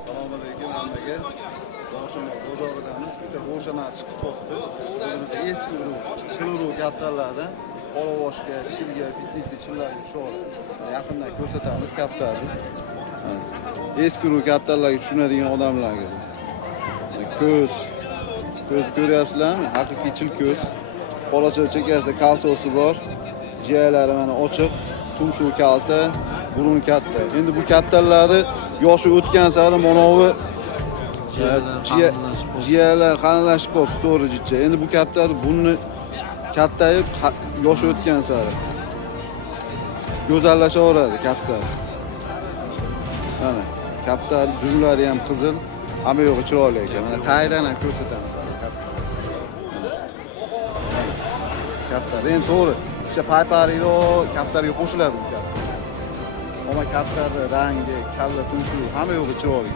Assalomu alaykum hammaga. Boshimiz bozordamiz. Bitta bo'shana chiqib qoldi. O'zimiz eski chiluruv kaptarlardan Qolovoshga, Chilga, Fitnesga, Chillarga shu yaqindan ko'rsatamiz kaptarni. Eski ruh kaptarlarga tushunadigan odamlarga. Ko'z ko'ryapsizlarmi? Haqiqiy chil ko'z. Qolacha chekasida kalsosi bor. Jiyaylari mana ochiq, tumshuv kalta, burun katta. Endi bu kaptarlarni yoshi o'tgan sari manovi jiyalar qalinlashib qolibdi, to'g'ri jicha. Endi bu kaptar bunni kattayib, yoshi o'tgan sari go'zallashaveradi kaptar. Mana kaptar dumlari ham qizil, hamma yo'g'i chiroyli ekan. Mana taydan ham ko'rsataman. Kaptar endi to'g'ri, ichida paypari yo'q, kaptarga qo'shiladi bu kaptar. Ama kaptarning rangi, kalla tumshuvi hamma yo'g'i chiroyli.